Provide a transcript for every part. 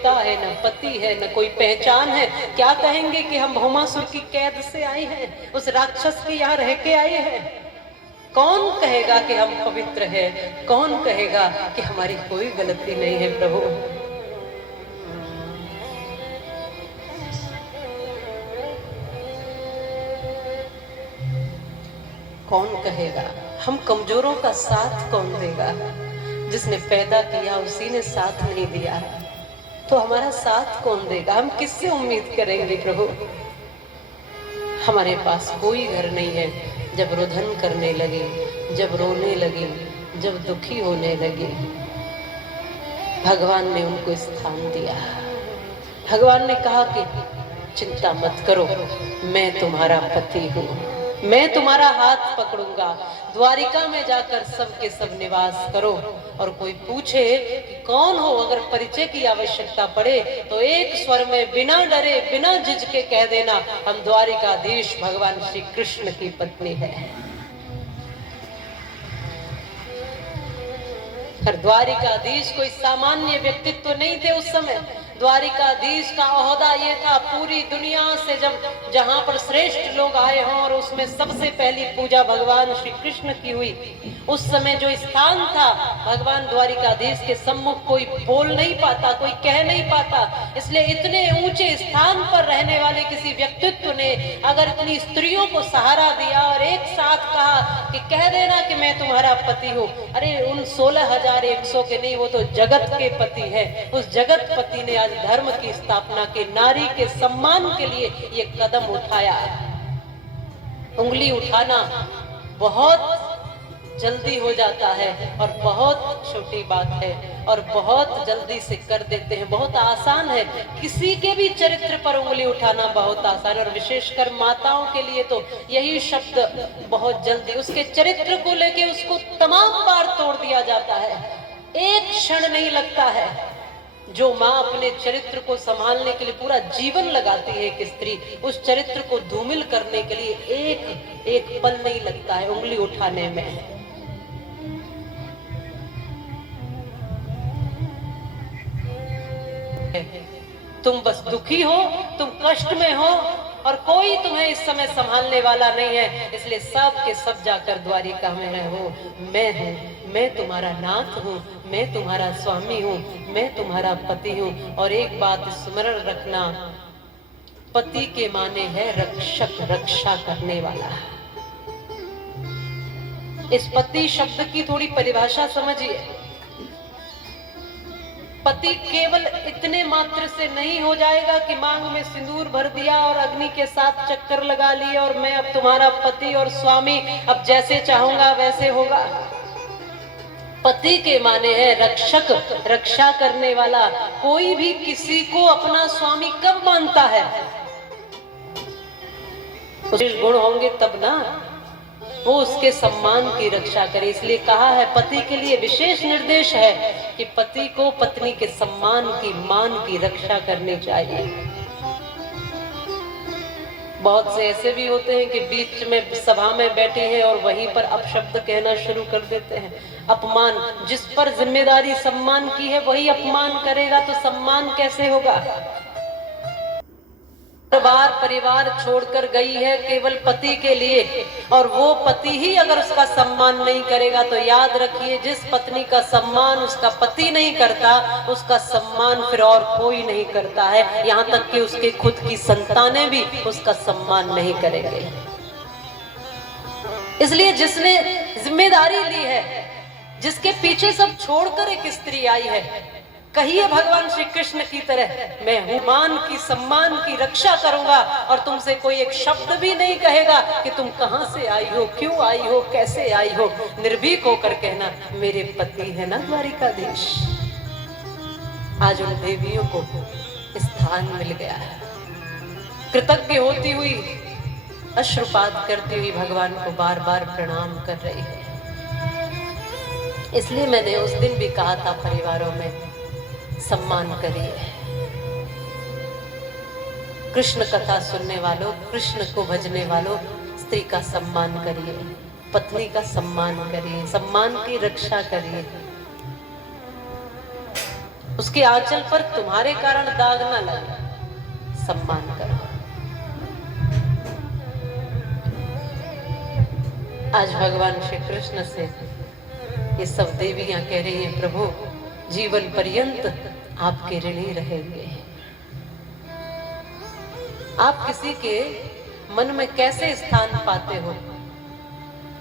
पिता है, न पति है, न कोई पहचान है। क्या कहेंगे कि हम भौमासुर की कैद से आए हैं, उस राक्षस के यहाँ रह के आए हैं। कौन कहेगा कि हम पवित्र हैं? कौन कहेगा कि हमारी कोई गलती नहीं है प्रभु? कौन कहेगा? हम कमजोरों का साथ कौन देगा? जिसने पैदा किया उसी ने साथ नहीं दिया, तो हमारा साथ कौन देगा? हम किससे उम्मीद करेंगे प्रभु? हमारे पास कोई घर नहीं है। जब रुदन करने लगे, जब रोने लगे, जब दुखी होने लगे, भगवान ने उनको स्थान दिया। भगवान ने कहा कि चिंता मत करो, मैं तुम्हारा पति हूँ, मैं तुम्हारा हाथ पकड़ूंगा, द्वारिका में जाकर सबके सब निवास करो। और कोई पूछे कि कौन हो, अगर परिचय की आवश्यकता पड़े तो एक स्वर में बिना डरे बिना झिझके कह देना, हम द्वारिकाधीश भगवान श्री कृष्ण की पत्नी है। पर द्वारिकाधीश कोई सामान्य व्यक्तित्व नहीं थे उस समय। द्वारिकाधीश का ओहदा ये था, पूरी दुनिया से जहां पर श्रेष्ठ लोग आए हों और उसमें सबसे पहली पूजा भगवान श्री कृष्ण की हुई, उस समय जो स्थान था, भगवान द्वारिकाधीश के सम्मुख कोई बोल नहीं पाता, कोई कह नहीं पाता। इसलिए इतने ऊंचे स्थान पर रहने वाले किसी व्यक्तित्व ने अगर इतनी स्त्रियों को सहारा दिया और एक साथ कहा कि कह देना कि मैं तुम्हारा पति हूँ, अरे उन 16,100 के नहीं, वो तो जगत के पति है। उस जगत पति ने आज धर्म की स्थापना के, नारी के सम्मान के लिए ये कदम उठाया। उंगली उठाना बहुत जल्दी हो जाता है और बहुत छोटी बात है और बहुत जल्दी से कर देते हैं, बहुत आसान है। किसी के भी चरित्र पर उंगली उठाना बहुत आसान है, और विशेषकर माताओं के लिए तो यही शब्द बहुत जल्दी, उसके चरित्र को लेके उसको तमाम बार तोड़ दिया जाता है। एक क्षण नहीं लगता है। जो माँ अपने चरित्र को संभालने के लिए पूरा जीवन लगाती है एक स्त्री, उस चरित्र को धूमिल करने के लिए एक पल नहीं लगता है उंगली उठाने में। तुम बस दुखी हो, तुम कष्ट में हो और कोई तुम्हें इस समय संभालने वाला नहीं है, इसलिए सब के सब जाकर द्वारिका में रहो। मैं हूँ, मैं तुम्हारा नाथ हूँ, मैं तुम्हारा स्वामी हूँ, मैं तुम्हारा पति हूँ। और एक बात स्मरण रखना, पति के माने है रक्षक, रक्षा करने वाला। इस पति शब्द की थोड़ी परिभाषा समझिए। पति केवल इतने मात्र से नहीं हो जाएगा कि मांग में सिंदूर भर दिया और अग्नि के साथ चक्कर लगा लिए और मैं अब तुम्हारा पति और स्वामी, अब जैसे चाहूंगा वैसे होगा। पति के माने है रक्षक, रक्षा करने वाला। कोई भी किसी को अपना स्वामी कब मानता है? उसके गुण होंगे तब ना, वो उसके सम्मान की रक्षा करे। इसलिए कहा है, पति के लिए विशेष निर्देश है कि पति को पत्नी के सम्मान की, मान की रक्षा करनी चाहिए। बहुत से ऐसे भी होते हैं कि बीच में सभा में बैठे हैं और वहीं पर अपशब्द कहना शुरू कर देते हैं। अपमान, जिस पर जिम्मेदारी सम्मान की है वही अपमान करेगा तो सम्मान कैसे होगा? बार परिवार छोड़कर गई है केवल पति के लिए, और वो पति ही अगर उसका सम्मान नहीं करेगा तो याद रखिए, जिस पत्नी का सम्मान उसका पति नहीं करता, उसका सम्मान फिर और कोई नहीं करता है। यहाँ तक कि उसके खुद की संतानें भी उसका सम्मान नहीं करेंगे। इसलिए जिसने जिम्मेदारी ली है, जिसके पीछे सब छोड़कर एक स्त्री आई है, कहिए भगवान श्री कृष्ण की तरह, मैं हूं, मान की, सम्मान की रक्षा करूंगा और तुमसे कोई एक शब्द भी नहीं कहेगा कि तुम कहां से आई हो, क्यों आई हो, कैसे आई हो। निर्भीक होकर कहना, मेरे पति है ना द्वारिकाधीश। आज उन देवियों को स्थान मिल गया है। कृतज्ञ होती हुई, अश्रुपात करती हुई भगवान को बार बार प्रणाम कर रही है। इसलिए मैंने उस दिन भी कहा था, परिवारों में सम्मान करिए। कृष्ण कथा सुनने वालों, कृष्ण को भजने वालों, स्त्री का सम्मान करिए, पत्नी का सम्मान करिए, सम्मान की रक्षा करिए। उसके आंचल पर तुम्हारे कारण दाग ना लगे, सम्मान करो। आज भगवान श्री कृष्ण से ये सब देवियां कह रही हैं, प्रभु जीवन पर्यंत आपके ऋणी रहेंगे। आप किसी के मन में कैसे स्थान पाते हो?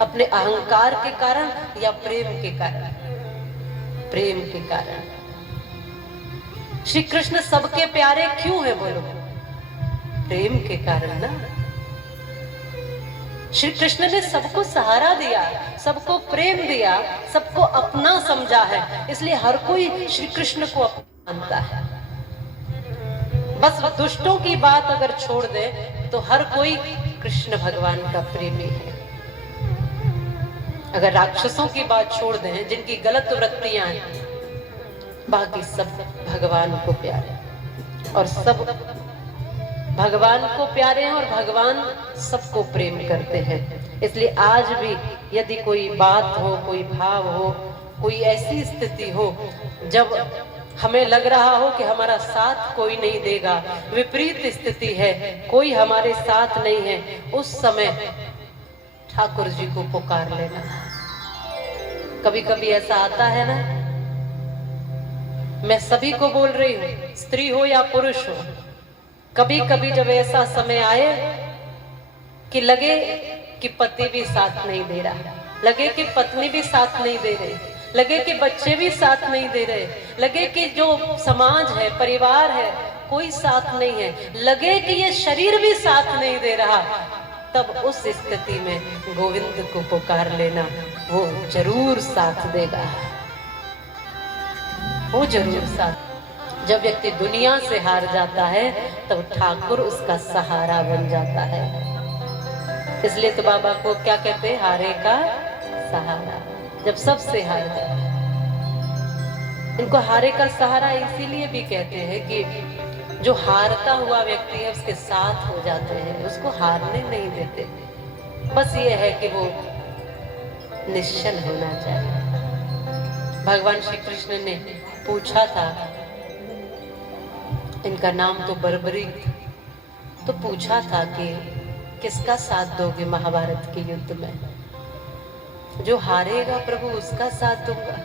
अपने अहंकार के कारण या प्रेम के कारण? प्रेम के कारण। श्री कृष्ण सबके प्यारे क्यों है बोलो? प्रेम के कारण ना। श्री कृष्ण ने सबको सहारा दिया, सबको प्रेम दिया, सबको अपना समझा है, इसलिए हर कोई श्री कृष्ण को अपना मानता है। बस दुष्टों की बात अगर छोड़ दे तो हर कोई कृष्ण भगवान का प्रेमी है। अगर राक्षसों की बात छोड़ दें, जिनकी गलत वृत्तियां हैं, बाकी सब भगवान को प्यारे, और सब भगवान को प्यारे हैं, और भगवान सबको प्रेम करते हैं। इसलिए आज भी यदि कोई बात हो, कोई भाव हो, कोई ऐसी स्थिति हो जब हमें लग रहा हो कि हमारा साथ कोई नहीं देगा, विपरीत स्थिति है, कोई हमारे साथ नहीं है, उस समय ठाकुर जी को पुकार लेना। कभी कभी ऐसा आता है ना, मैं सभी को बोल रही हूँ, स्त्री हो या पुरुष हो, कभी कभी जब ऐसा समय आए कि लगे कि पति भी साथ नहीं दे रहा, लगे कि पत्नी भी साथ नहीं दे रही, लगे कि बच्चे भी साथ नहीं दे रहे, लगे कि जो समाज है, परिवार है, कोई साथ नहीं है, लगे कि ये शरीर भी साथ नहीं दे रहा, तब उस स्थिति में गोविंद को पुकार लेना, वो जरूर साथ देगा, वो जरूर साथ। जब व्यक्ति दुनिया से हार जाता है तब ठाकुर उसका सहारा बन जाता है। इसलिए तो बाबा को क्या कहते हैं? हारे का सहारा। जब सबसे हार जाता है, इनको हारे का सहारा इसीलिए भी कहते हैं कि जो हारता हुआ व्यक्ति है उसके साथ हो जाते हैं, उसको हारने नहीं देते। बस ये है कि वो निश्चल होना चाहिए। भगवान श्री कृष्ण ने पूछा था, इनका नाम तो बर्बरीक, तो पूछा था कि किसका साथ दोगे महाभारत के युद्ध में? जो हारेगा प्रभु उसका साथ दूंगा।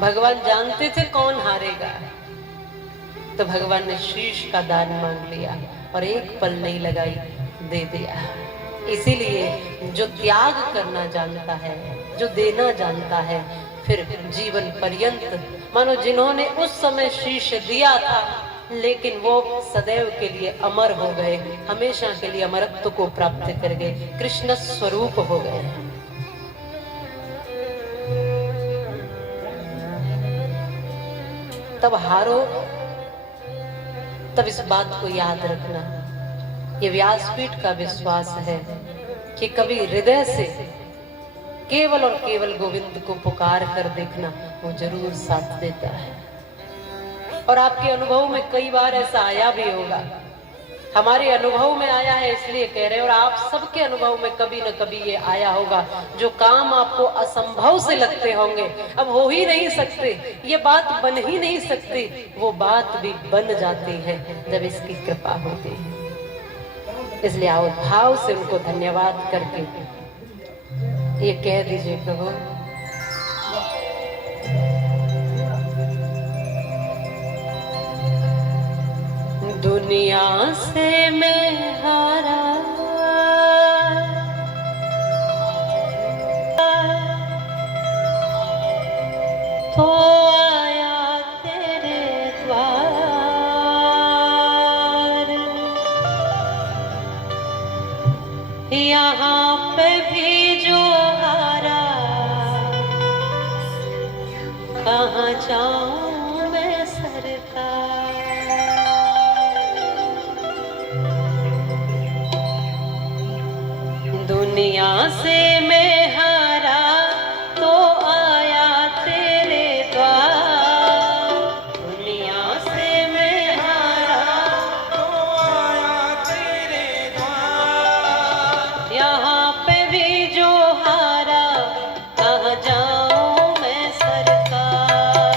भगवान जानते थे कौन हारेगा, तो भगवान ने शीश का दान मांग लिया और एक पल नहीं लगाई, दे दिया। इसीलिए जो त्याग करना जानता है, जो देना जानता है, फिर जीवन पर्यंत, मानो जिन्होंने उस समय शीश दिया था लेकिन वो सदैव के लिए अमर हो गए, हमेशा के लिए अमरत्व को प्राप्त कर गए, कृष्ण स्वरूप हो गए। तब हारो, तब इस बात को याद रखना, ये व्यासपीठ का विश्वास है कि कभी हृदय से केवल और केवल गोविंद को पुकार कर देखना, वो जरूर साथ देता है। और आपके अनुभव में कई बार ऐसा आया भी होगा, हमारे अनुभव में आया है इसलिए कह रहे हैं, और आप सबके अनुभव में कभी न कभी ये आया होगा। जो काम आपको असंभव से लगते होंगे, अब हो ही नहीं सकते, ये बात बन ही नहीं सकती, वो बात भी बन जाती है जब इसकी कृपा होती है। इसलिए आओ भाव से उनको धन्यवाद करके ये कह दीजिए, प्रभु दुनिया से मैं हारा, तो आया तेरे द्वार, यहाँ पे भी जो हारा, कहाँ जाऊं मैं सरकार। दुनिया से मैं हारा, तो आया तेरे द्वार, दुनिया से मैं हारा, तो आया तेरे द्वार, यहाँ पे भी जो हारा, कहाँ जाऊं मैं सरकार,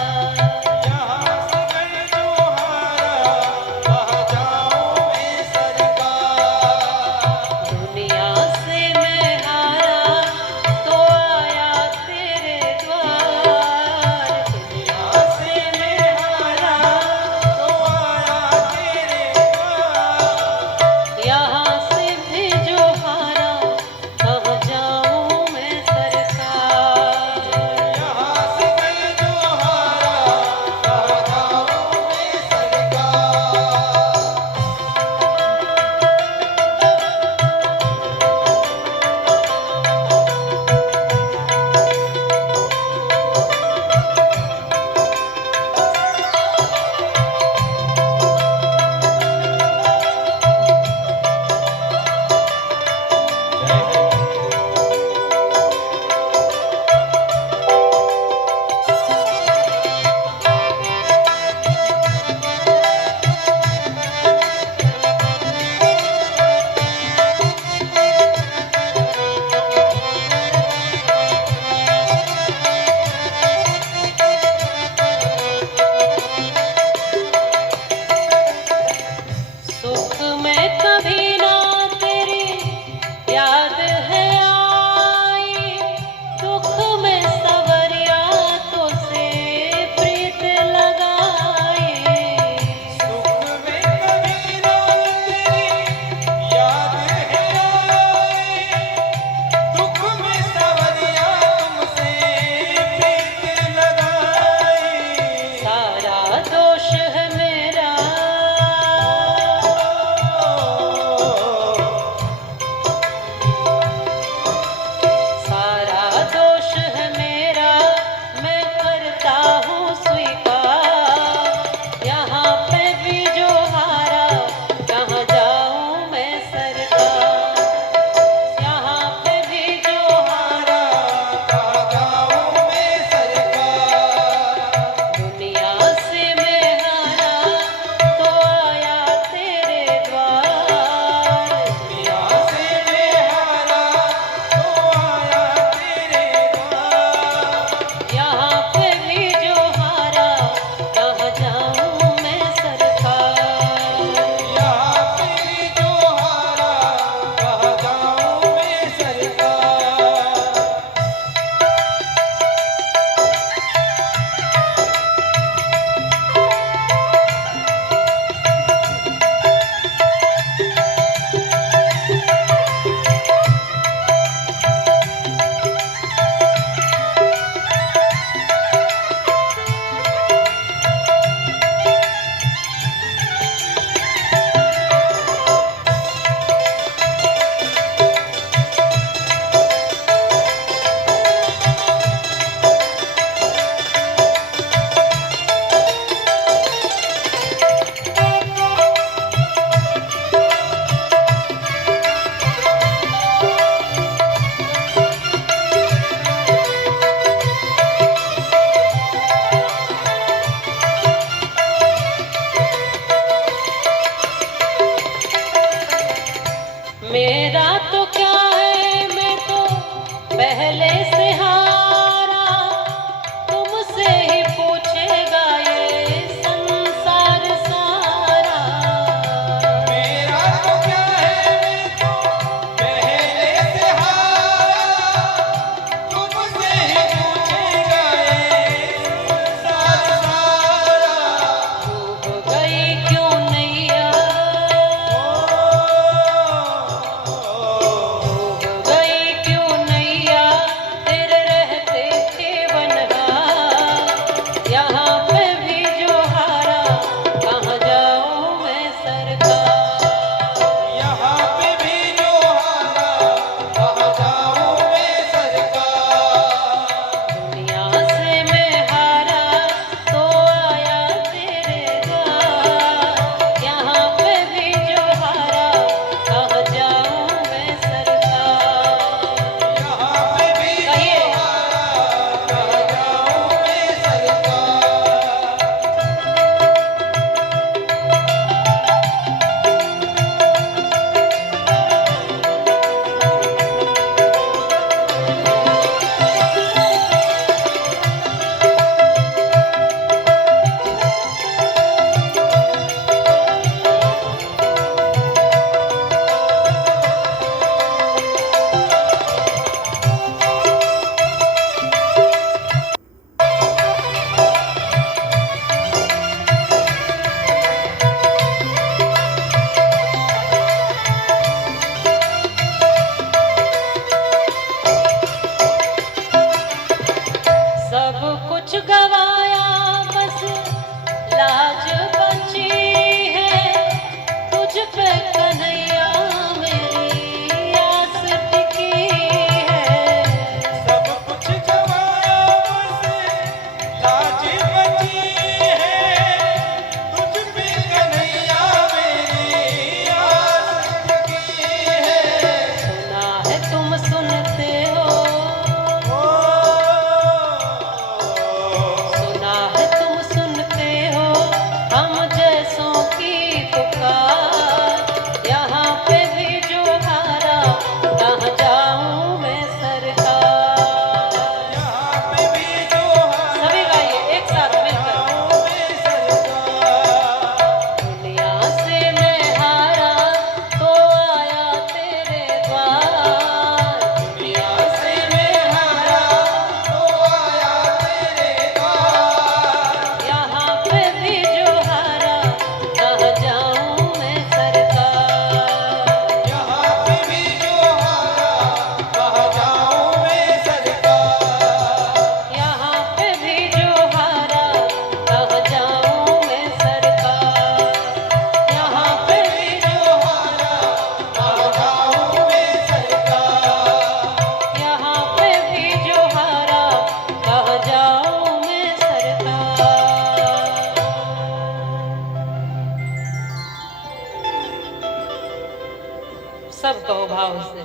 सब कहो भाव से।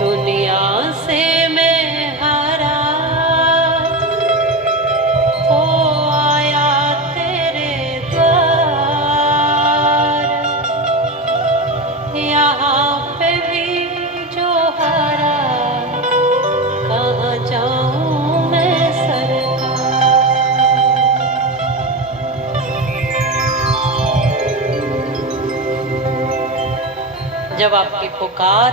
दुनिया से मैं हारा हो आया तेरे द्वार, यहाँ पे भी जो हारा कहाँ जाऊं मैं सरकार। जब आपकी पुकार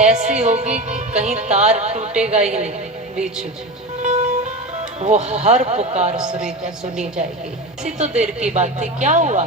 ऐसी होगी कि कहीं तार टूटेगा ही नहीं बीच में, वो हर पुकार सुनी जाएगी। इसी तो देर की बात थी, क्या हुआ?